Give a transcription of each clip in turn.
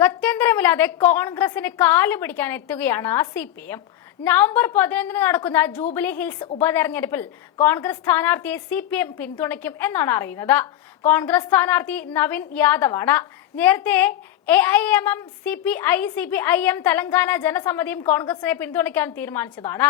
ഗത്യന്തരമില്ലാതെ കോൺഗ്രസിന് കാല് പിടിക്കാൻ എത്തുകയാണ് CPM. നവംബർ 11 നടക്കുന്ന ജൂബിലി ഹിൽസ് ഉപതെരഞ്ഞെടുപ്പിൽ കോൺഗ്രസ് സ്ഥാനാർത്ഥിയെ CPM പിന്തുണയ്ക്കും എന്നാണ് അറിയുന്നത്. കോൺഗ്രസ് സ്ഥാനാർത്ഥി നവീൻ യാദവ് ആണ്. നേരത്തെ AIMM, CPIM തെലങ്കാന ജനസമിതിയും കോൺഗ്രസിനെ പിന്തുണയ്ക്കാൻ തീരുമാനിച്ചതാണ്.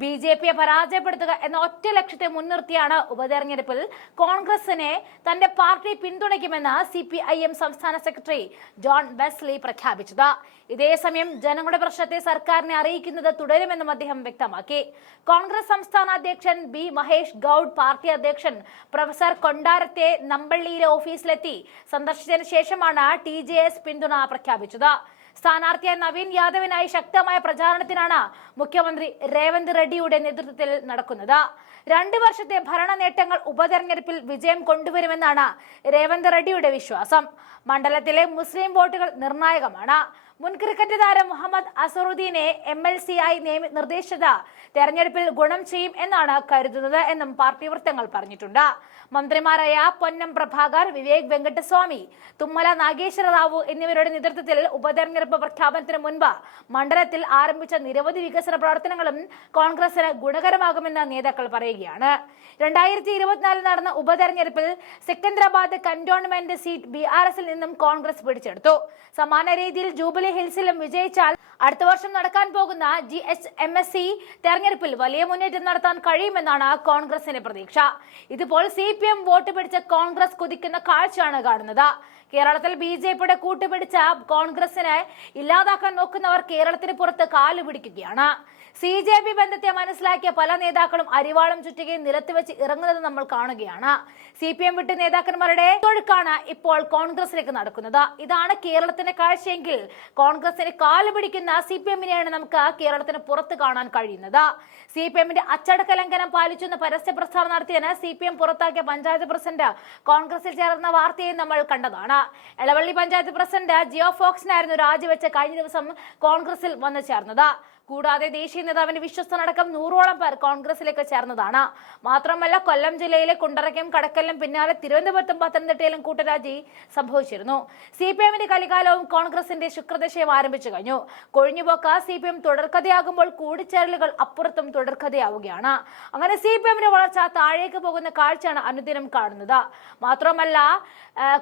BJPയെ പരാജയപ്പെടുത്തുക എന്ന ഒറ്റ ലക്ഷ്യത്തെ മുൻനിർത്തിയാണ് ഉപതെരഞ്ഞെടുപ്പിൽ കോൺഗ്രസിനെ തന്റെ പാർട്ടി പിന്തുണയ്ക്കുമെന്ന് CPIM സംസ്ഥാന സെക്രട്ടറി ജോൺ വെസ്ലി പ്രഖ്യാപിച്ചത്. ഇതേസമയം ജനങ്ങളുടെ പ്രശ്നത്തെ സർക്കാരിനെ അറിയിക്കുന്നത് തുടരുമെന്നും അദ്ദേഹം വ്യക്തമാക്കി. കോൺഗ്രസ് സംസ്ഥാന അധ്യക്ഷൻ B. മഹേഷ് ഗൌഡ് പാർട്ടി അധ്യക്ഷൻ പ്രൊഫസർ കൊണ്ടാരത്തെ നമ്പള്ളിയിലെ ഓഫീസിലെത്തി സന്ദർശിച്ചതിനു ശേഷമാണ് TJS പിന്തുണ പ്രഖ്യാപിച്ചത്. സ്ഥാനാർത്ഥിയായ നവീൻ യാദവിനായി ശക്തമായ പ്രചാരണത്തിനാണ് മുഖ്യമന്ത്രി രേവന്ത് റെഡ്ഡിയുടെ നേതൃത്വത്തിൽ നടക്കുന്നത്. 2 വർഷത്തെ ഭരണ നേട്ടങ്ങൾ ഉപതെരഞ്ഞെടുപ്പിൽ വിജയം കൊണ്ടുവരുമെന്നാണ് രേവന്ത് റെഡ്ഡിയുടെ വിശ്വാസം. മണ്ഡലത്തിലെ മുസ്ലിം വോട്ടുകൾ നിർണായകമാണ്. മുൻ ക്രിക്കറ്റ് താരം മുഹമ്മദ് അസറുദ്ദീനെ MLC ആയി നിർദ്ദേശിച്ചത് തെരഞ്ഞെടുപ്പിൽ ഗുണം ചെയ്യും എന്നാണ് കരുതുന്നത് എന്നും പാർട്ടി വൃത്തങ്ങൾ പറഞ്ഞിട്ടുണ്ട്. മന്ത്രിമാരായ പൊന്നം പ്രഭാകർ, വിവേക് വെങ്കട്ടസ്വാമി, തുമ്മല നാഗേശ്വര റാവു എന്നിവരുടെ നേതൃത്വത്തിൽ ഉപതെരഞ്ഞെടുപ്പ് പ്രഖ്യാപനത്തിന് മുൻപ് മണ്ഡലത്തിൽ ആരംഭിച്ച നിരവധി വികസന പ്രവർത്തനങ്ങളും കോൺഗ്രസിന് ഗുണകരമാകുമെന്ന് നേതാക്കൾ പറയുകയാണ്. 2024 നടന്ന ഉപതെരഞ്ഞെടുപ്പിൽ സെക്കന്ദരാബാദ് കന്റോൺമെന്റ് സീറ്റ് BRSൽ നിന്നും കോൺഗ്രസ് പിടിച്ചെടുത്തു. സമാന രീതിയിൽ ജൂബിലി ഹിൽസിലും വിജയിച്ചാൽ അടുത്ത വർഷം നടക്കാൻ പോകുന്ന GHMSC തെരഞ്ഞെടുപ്പിൽ വലിയ മുന്നേറ്റം നടത്താൻ കഴിയുമെന്നാണ് കോൺഗ്രസിന്റെ പ്രതീക്ഷ. ഇതിപ്പോൾ CPM വോട്ട് പിടിച്ച കോൺഗ്രസ് കുതിക്കുന്ന കാഴ്ചയാണ് കാണുന്നത്. കേരളത്തിൽ BJPയുടെ കൂട്ടുപിടിച്ച കോൺഗ്രസിനെ ഇല്ലാതാക്കാൻ നോക്കുന്നവർ കേരളത്തിന് പുറത്ത് കാലുപിടിക്കുകയാണ്. CJP ബന്ധത്തെ മനസ്സിലാക്കിയ പല നേതാക്കളും അരിവാളം ചുറ്റുകയും നിലത്ത് വെച്ച് ഇറങ്ങുന്നത് നമ്മൾ കാണുകയാണ്. CPM വിട്ട് നേതാക്കന്മാരുടെ തൊഴുക്കാണ് ഇപ്പോൾ കോൺഗ്രസിലേക്ക് നടക്കുന്നത്. ഇതാണ് കേരളത്തിന്റെ കാഴ്ചയെങ്കിൽ കോൺഗ്രസിന് കാലുപിടിക്കുന്ന CPMനെയാണ് നമുക്ക് കേരളത്തിന് പുറത്ത് കാണാൻ കഴിയുന്നത്. CPMന്റെ അച്ചടക്ക ലംഘനം പാലിച്ചെന്ന് പരസ്യ പ്രസ്താവന നടത്തിയതിന് CPM പുറത്താക്കിയ പഞ്ചായത്ത് പ്രസിഡന്റ് കോൺഗ്രസിൽ ചേർന്ന വാർത്തയും നമ്മൾ കണ്ടതാണ്. എളവള്ളി പഞ്ചായത്ത് പ്രസിഡന്റ് ജിയോ ഫോക്സിനായിരുന്നു രാജിവെച്ച് കഴിഞ്ഞ ദിവസം കോൺഗ്രസിൽ വന്നു ചേർന്നത്. കൂടാതെ ദേശീയ നേതാവിന്റെ വിശ്വസ്തനടക്കം 100ഓളം പേർ കോൺഗ്രസിലേക്ക് ചേർന്നതാണ്. മാത്രമല്ല കൊല്ലം ജില്ലയിലെ കുണ്ടറയ്ക്കും കടക്കലിനും പിന്നാലെ തിരുവനന്തപുരത്തും പത്തനംതിട്ടയിലും കൂട്ടരാജി സംഭവിച്ചിരുന്നു. CPMന്റെ കലികാലവും കോൺഗ്രസിന്റെ ശുക്രദശയും ആരംഭിച്ചു കഴിഞ്ഞു. കൊഴിഞ്ഞുപോക്ക് CPM തുടർക്കഥയാകുമ്പോൾ കൂടിച്ചേരലുകൾ അപ്പുറത്തും തുടർക്കഥയാവുകയാണ്. അങ്ങനെ CPMന്റെ വളർച്ച താഴേക്ക് പോകുന്ന കാഴ്ചയാണ് അനുദിനം കാണുന്നത്. മാത്രമല്ല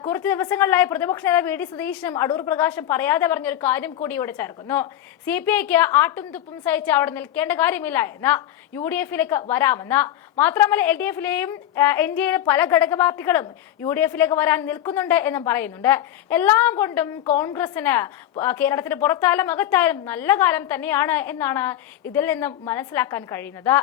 കുറച്ച് ദിവസങ്ങളിലായി പ്രതിപക്ഷ നേതാവ് VD സതീശനും അടൂർ പ്രകാശും പറയാതെ പറഞ്ഞൊരു കാര്യം കൂടി ഇവിടെ ചേർക്കുന്നു. CPIക്ക് ആട്ടും തുപ്പും സഹിച്ച് അവിടെ നിൽക്കേണ്ട കാര്യമില്ല എന്ന്, UDFിലേക്ക് വരാമെന്ന്. മാത്രമല്ല LDFിലെയും NDAയിലെ പല ഘടക പാർട്ടികളും UDFിലേക്ക് വരാൻ നിൽക്കുന്നുണ്ട് എന്നും പറയുന്നുണ്ട്. എല്ലാം കൊണ്ടും കോൺഗ്രസിന് കേരളത്തിന് പുറത്തായാലും അകത്തായാലും നല്ല കാലം തന്നെയാണ് എന്നാണ് ഇതിൽ നിന്നും മനസ്സിലാക്കാൻ കഴിയുന്നത്.